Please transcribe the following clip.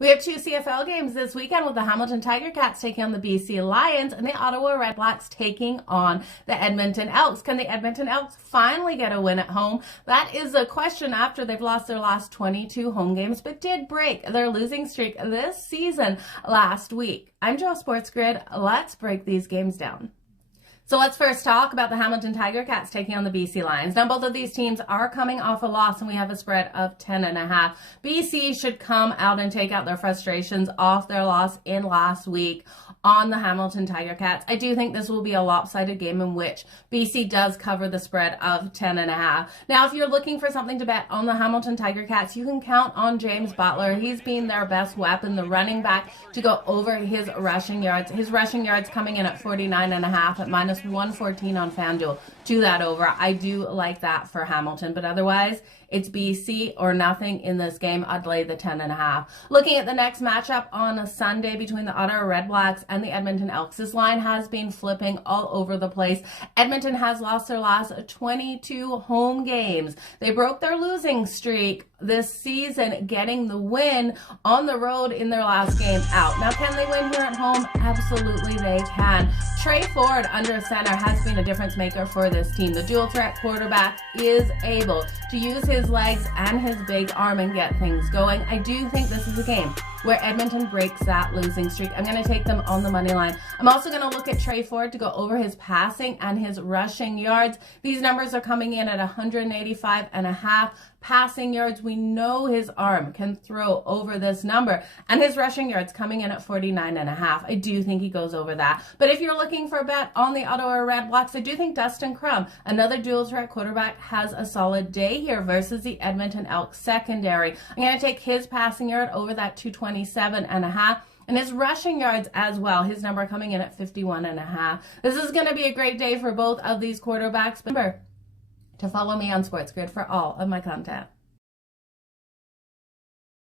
We have two CFL games this weekend with the Hamilton Tiger Cats taking on the BC Lions and the Ottawa Redblacks taking on the Edmonton Elks. Can the Edmonton Elks finally get a win at home? That is a question after they've lost their last 22 home games, but did break their losing streak this season last week. I'm Joe Sportsgrid. Let's break these games down. So let's first talk about the Hamilton Tiger Cats taking on the BC Lions. Now, both of these teams are coming off a loss, and we have a spread of 10.5. BC should come out and take out their frustrations off their loss in last week on the Hamilton Tiger Cats. I do think this will be a lopsided game in which BC does cover the spread of 10.5. Now, if you're looking for something to bet on the Hamilton Tiger Cats, you can count on James Butler. He's been their best weapon, the running back, to go over his rushing yards. His rushing yards coming in at 49.5 at minus 114 on FanDuel. To that over. I do like that for Hamilton, but otherwise it's BC or nothing in this game. I'd lay the 10.5. Looking at the next matchup on a Sunday between the Ottawa Redblacks and the Edmonton Elks, this line has been flipping all over the place. Edmonton has lost their last 22 home games. They broke their losing streak this season, getting the win on the road in their last game out. Now, can they win here at home? Absolutely they can. Trey Ford under center has been a difference maker for this team. The dual threat quarterback is able to use his legs and his big arm and get things going. I do think this is a game where Edmonton breaks that losing streak. I'm going to take them on the money line. I'm also going to look at Trey Ford to go over his passing and his rushing yards. These numbers are coming in at 185.5 passing yards. We know his arm can throw over this number, and his rushing yards coming in at 49.5. I do think he goes over that. But if you're looking for a bet on the Ottawa Redblacks, I do think Dustin Crum, another dual threat quarterback, has a solid day here versus the Edmonton Elks secondary. I'm going to take his passing yard over that 227.5. And his rushing yards as well, his number coming in at 51.5. This is going to be a great day for both of these quarterbacks. Remember to follow me on Sportsgrid for all of my content.